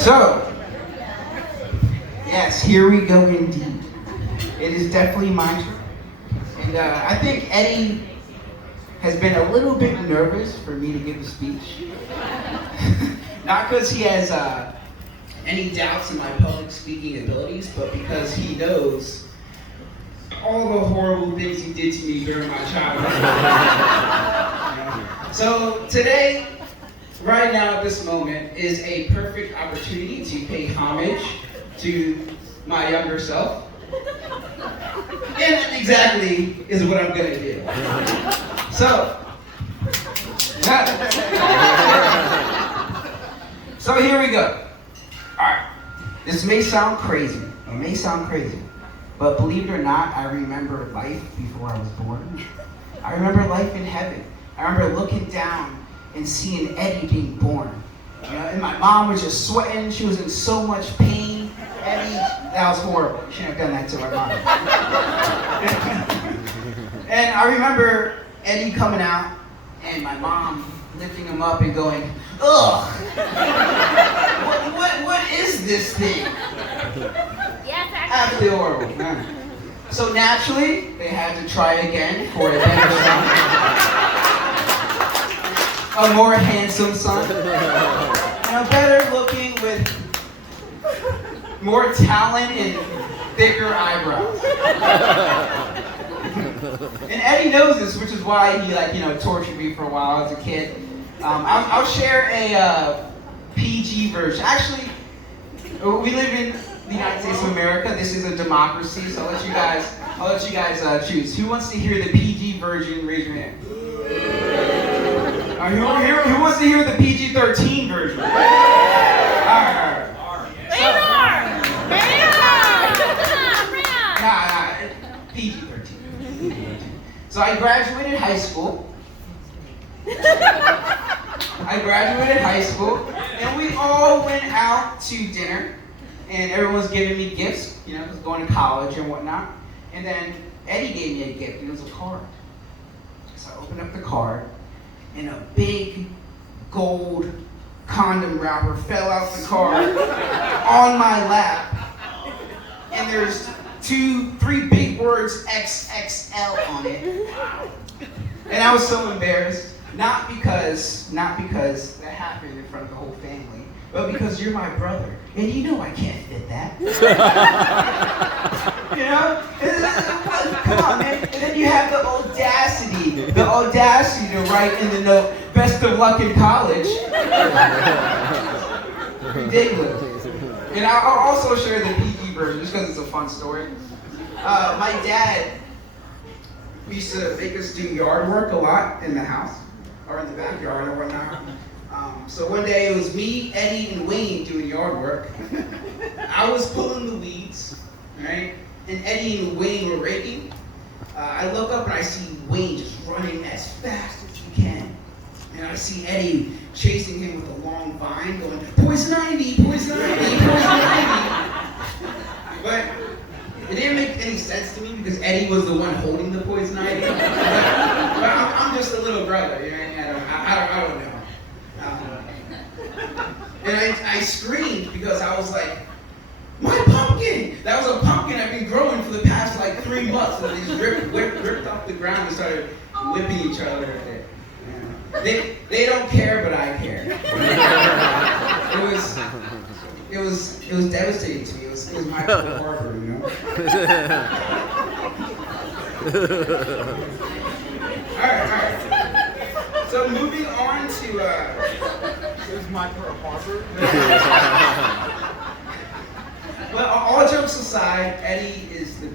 So, yes, here we go indeed. It is definitely my turn. And I think Eddie has been a little bit nervous for me to give a speech. Not because he has any doubts in my public speaking abilities, but because he knows all the horrible things he did to me during my childhood. So today, right now at this moment, is a perfect opportunity to pay homage to my younger self. And that exactly is what I'm gonna do. So here we go. Alright, this may sound crazy. But believe it or not, I remember life before I was born. I remember life in heaven. I remember looking down and seeing Eddie being born. You know, and my mom was just sweating. She was in so much pain. Eddie, that was horrible. You shouldn't have done that to my mom. And I remember Eddie coming out and my mom lifting him up and going, ugh, what is this thing? Absolutely horrible. So naturally, they had to try again for a better son. A more handsome son. And a better looking with more talent and thicker eyebrows. And Eddie knows this, which is why he tortured me for a while as a kid. I'll share a PG version. Actually, we live in the United States of America. This is a democracy, so I'll let you guys choose. Who wants to hear the PG version? Raise your hand. Who wants to hear the PG-13 version? All right. PG-13. So I graduated high school. And we all went out to dinner. And everyone was giving me gifts, was going to college and whatnot. And then Eddie gave me a gift, it was a card. So I opened up the card, and a big gold condom wrapper fell out the card on my lap. And there's 3 big words XXL on it. And I was so embarrassed, not because that happened in front of the whole family, but because you're my brother, and you know I can't fit that. Come on, man. And then you have the audacity to write in the note, best of luck in college. Ridiculous. And I'll also share the PG version, just because it's a fun story. My dad used to make us do yard work a lot in the house, or in the backyard or whatnot. So one day it was me, Eddie, and Wayne doing yard work. I was pulling the weeds, right? And Eddie and Wayne were raking. I look up and I see Wayne just running as fast as he can. And I see Eddie chasing him with a long vine going, poison ivy, poison ivy, poison ivy. But it didn't make any sense to me because Eddie was the one holding the poison ivy. But I'm just a little brother, I don't know. And I screamed because I was like, my pumpkin! That was a pumpkin I've been growing for the past 3 months. And they just ripped off the ground and started whipping each other. They don't care, but I care. It was devastating to me. It was my Pearl Harbor, Alright. So moving on to It was my Pearl Harbor. Well, all jokes aside, Eddie is the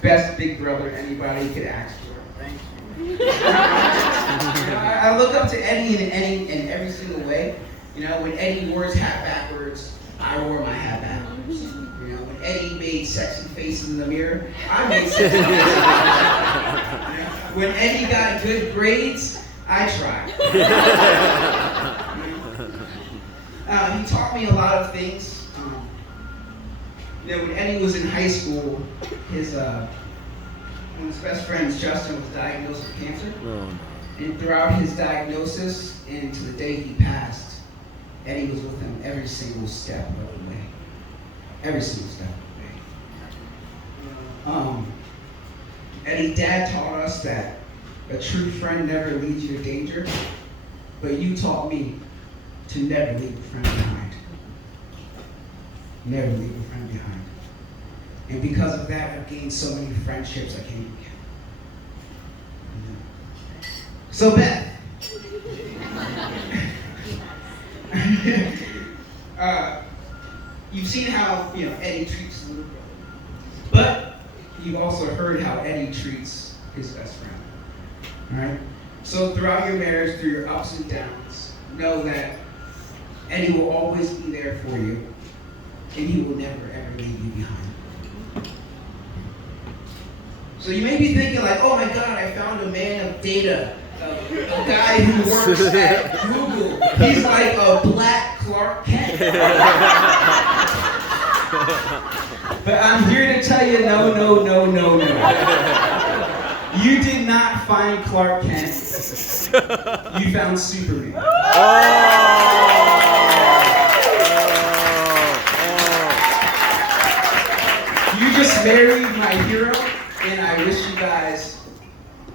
best big brother anybody could ask for. Thank you. I look up to Eddie in every single way. When Eddie wore his hat backwards, I wore my hat backwards. When Eddie made sexy faces in the mirror, I made sexy faces. When Eddie got good grades, I tried. He taught me a lot of things. When Eddie was in high school, one of his best friends, Justin, was diagnosed with cancer. And throughout his diagnosis and to the day he passed, Eddie was with him every single step of the way. Every single step of the way. Eddie, Dad taught us that a true friend never leads you to danger, but you taught me to never leave a friend behind. Never leave a friend behind. And because of that, I've gained so many friendships I can't even count. So Beth, you've seen how Eddie treats his little brother, but you've also heard how Eddie treats his best friend. All right. So throughout your marriage, through your ups and downs, know that Eddie will always be there for you, and he will never ever leave you behind. So you may be thinking like, oh my God, I found a man of data, a guy who works at Google. He's like a black Clark Kent. But I'm here to tell you, no. You did not find Clark Kent. You found Superman. You just married my hero, and I wish you guys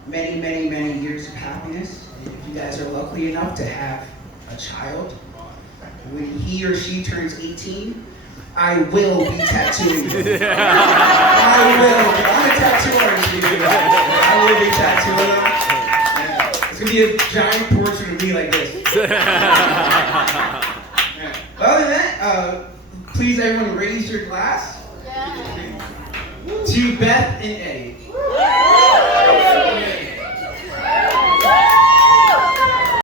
many, many, many years of happiness. And if you guys are lucky enough to have a child, when he or she turns 18, I will be tattooing you. I will. I'm a tattoo artist, dude. I will be tattooing them. It's going to be a giant portrait of me like this. Other than that, please everyone raise your glass to Beth and Eddie.